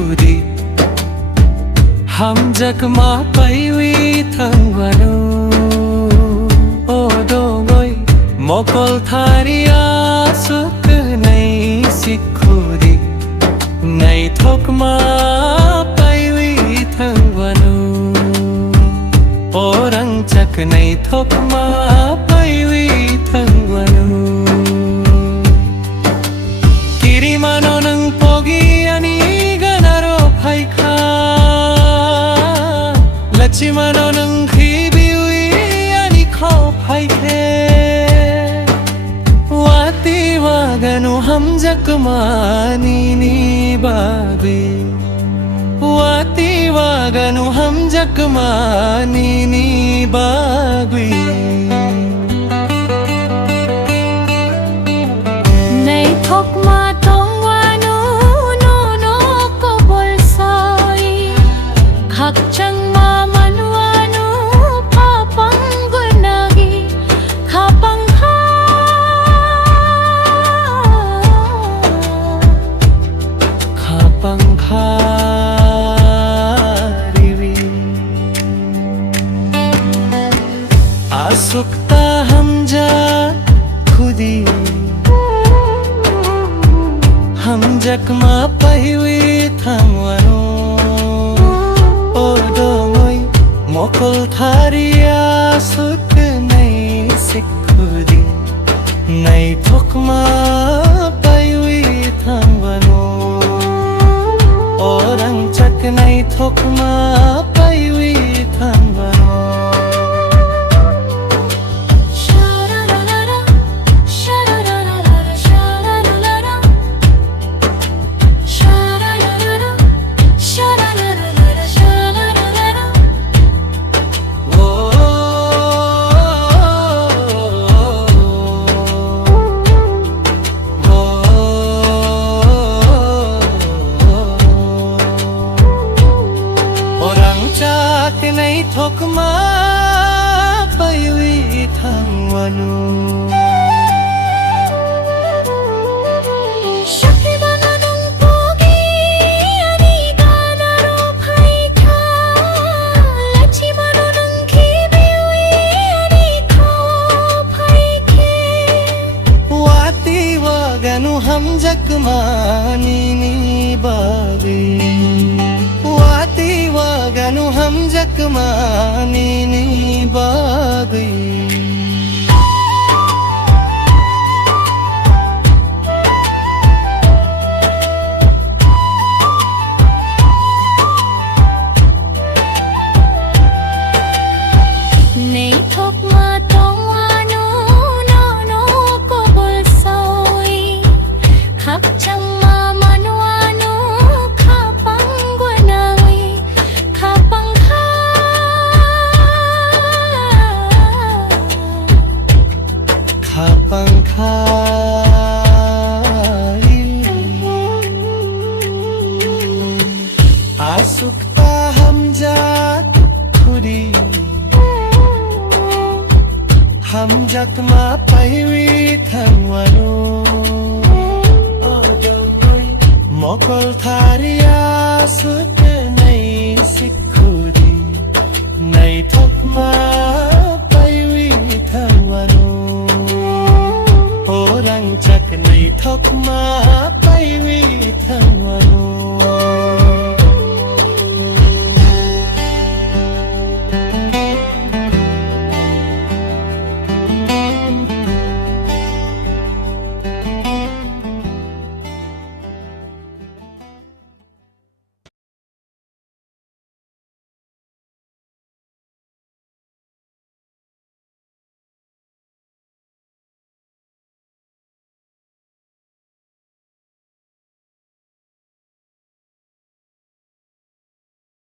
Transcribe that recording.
खुदी हम जगमा पाइवी थांगवानो ओ दोंगोई मकल थारिया सुख नहीं सिखुदी नहीं थोकमा पाइवी थांगवानो orang cak नहीं थोकमा पाइवी थांगवानो किरिमानो नंग पोगी अनि गनारो फाइखा लचिमानो नंग खिबिवी अनि खौ फाइखे वाती वागनु हम जकमानी नी बाबे वाती वागनु हम जकमानी नी बाबे नहीं थोकमा तोंगवानो नो नो को बोलसाई खकचंगमा मनवानो पापंग गुनागी खापंखा खापंखा रिवी आसुकता हम जा खुदी हम जकमा पाइवी थांगवानो ओ दोंगोई मकल थारिया सुख नहीं सिखुदी नहीं थोकमा पाइवी थांगवानो orang cak नहीं थोकमा पाइवी थांगवानो नहीं थोकमा पाइवी थांगवानो शक्ति बनानुंग पोगी अनि गानारो फाइखा लचिमानो नंग खिबिवी अनि खौ फाइखे वाती वागनु हम जकमानी नी बाबे वाती वागनु हम जकमानी नी बाबे नहीं थोकमा तोंगवानो नो नो को बोलसाई खकचंगमा मनवानो खापंग गुनागी खापंखा खापंखा आसुकता हम जात खुदी हम जकमा पाइवी थांगवानो मकल थारिया सुख नहीं सिखुदी नहीं थोकमा पाइवी थांगवानो orang cak नहीं थोकमा पाइवी थांगवानो